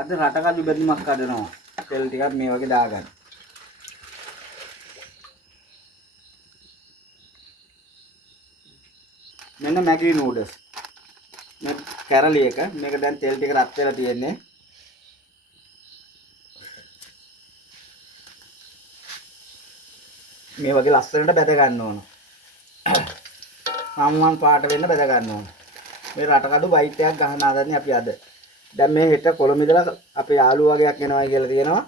අද රටකඩු බැඳුමක් හදනවා. තෙල් ටිකක් මේ වගේ දාගන්න. මෙන්න මැගි නූඩල්ස්. මේ කැරලි එක. මේක දැන් තෙල් ටික රත් වෙලා තියෙන්නේ. මේ වගේ ලස්සනට බැද ගන්න ඕන. සම්මන් පාට වෙන්න බැද ගන්න ඕන. මේ රටකඩු බයිට් එකක් ගහන ආදන්නේ අපි අද. දැන් මේ හෙට කොළඹ ඉඳලා අපේ යාළුවා වගේක් එනවා කියලා තියෙනවා.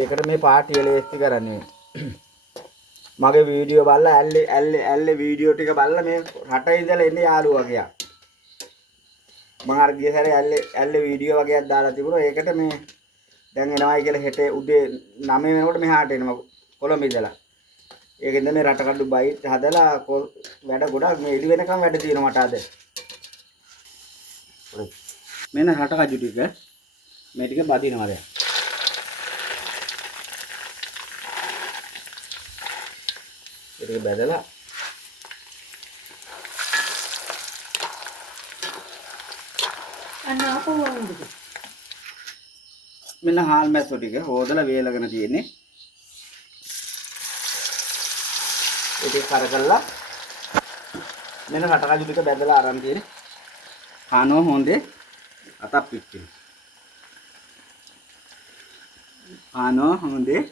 ඒකට මේ පාටිය ලේස්ති කරන්නේ. මගේ වීඩියෝ බලලා ඇල්ලේ වීඩියෝ ටික බලලා මේ රටේ ඉඳලා එන්නේ යාළුවා වගේක්. මම අර ගිය සැරේ ඇල්ලේ වීඩියෝ වගේක් දාලා තිබුණා. ඒකට මේ දැන් එනවායි කියලා හෙට උදේ 9 වෙනකොට මෙහාට එනවා කොළඹ ඉඳලා. ඒකෙන්ද මේ රටකඩු බයිට් හදලා වැඩ ගොඩක් මේ එළි වෙනකම් වැඩ තියෙනවා මට අද. මෙන්න රටකඩු ටික මේ ටික බදිනවා දැන්. ඒක බදලා අනාකෝ වුණා. මෙන්න හාල් මැස්සෝ ටික හොදලා වේලගෙන තියෙන්නේ. ඒක කරකලා මෙන්න රටකඩු ටික බැදලා අරන් තියෙන්නේ. කනවා හොඳේ අතක් පිටින්. කනවා හොඳේ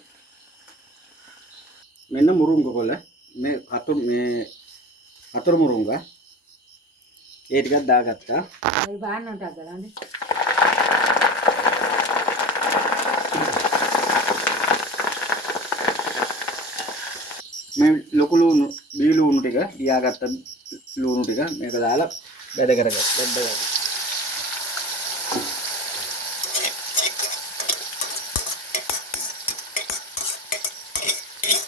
මෙන්න මුරුංග කොළ මේ හතර මුරුංග ඒ ටිකක් දාගත්තා. ඒ බාන්නට අගලන්නේ. මේ ලොකු ලුණු බී ලුණු ටික දියාගත්ත ලුණු ටික මේක දාලා බැද කරගන්න.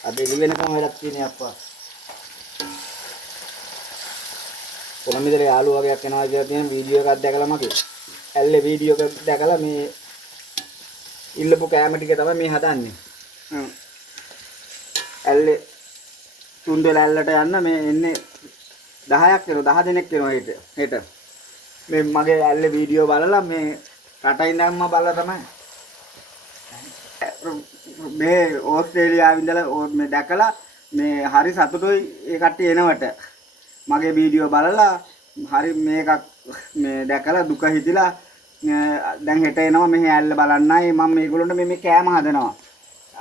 අද එළි වෙනකම් වැඩක් තියෙනවා අප්පා. කොළඹ ඉඳලා යාළුවා වගේක් එනවා කියලා තියෙන වීඩියෝ එකක් දැකලා මගේ. ඇල්ලේ වීඩියෝ එකක් දැකලා මේ ඉල්ලපු කැම ටික තමයි මේ හදන්නේ. ඇල්ලේ තුන්දෙල ඇල්ලට යන්න මේ එන්නේ 10ක් වෙනවා 10 දෙනෙක් වෙනවා හෙට. මේ මගේ ඇල්ලේ වීඩියෝ බලලා මේ රටින් ඉඳන්ම බලලා තමයි මේ ඕස්ට්‍රේලියාවේ ඉඳලා මේ දැකලා මේ හරි සතුටුයි ඒ කට්ටිය එනවට. මගේ වීඩියෝ බලලා හරි මේකක් මේ දැකලා දුක හිතිලා දැන් හෙට එනවා මෙහි ඇල්ල බලන්නයි මම මේගොල්ලන්ට මේ කෑම හදනවා.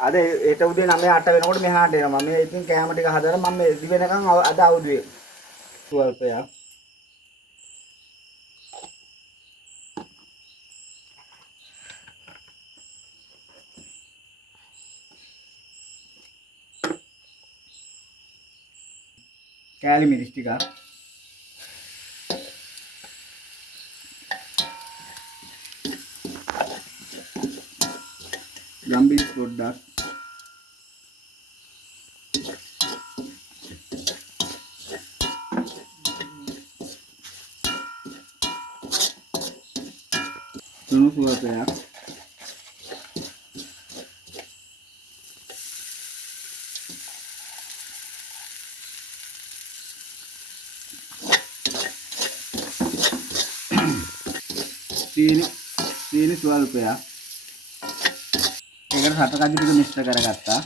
අද හෙට උදේ 9:08 වෙනකොට මෙහාට එනවා. මේ ඉතින් කෑම ටික හදලා මම මේ ඉදි වෙනකන් අද අවුදුවේ. ස්වල්පයක් කෑලි මිරිස් ටික ගම්බිස් පොඩ්ඩක් තුණු සුවපයක් සීනි ස්වල්පයක්. ඒකට රටකඩු ටික මිශ්‍ර කරගත්තා.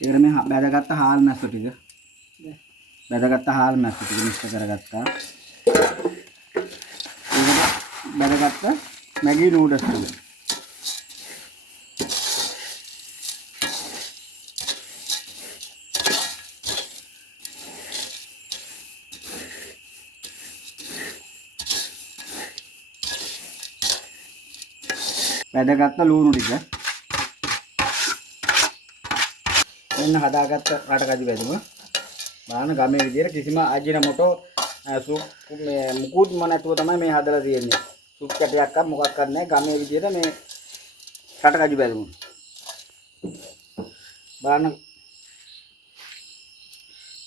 ඒකට මේ බැදගත්ත හාල් මැස්සෝ ටික මිශ්‍ර කරගත්තා. ඒකට බැදගත්ත මැගි නූඩල්ස් ටික වැඩගත්ත ලුණු ටික එන්න හදාගත්ත රටකඩු බැදුම බලන්න ගමේ විදියට කිසිම අජිනමොටෝ සුප් මේ මුකුත්ම නැතුව තමයි මේ හදලා තියෙන්නේ. සුප් කැටයක්වත් මොකක්වත් නැහැ. ගමේ විදියට මේ රටකඩු බැදුම බලන්න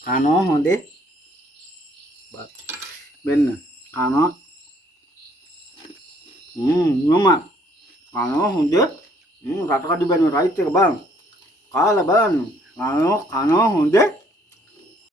කනවා හොඳේ වෙන්න කනවා නම කනවා හොඳේ රටකඩු බැදුම රයිස් එක බලන්න කාලා බලන්න කනවා හොඳේ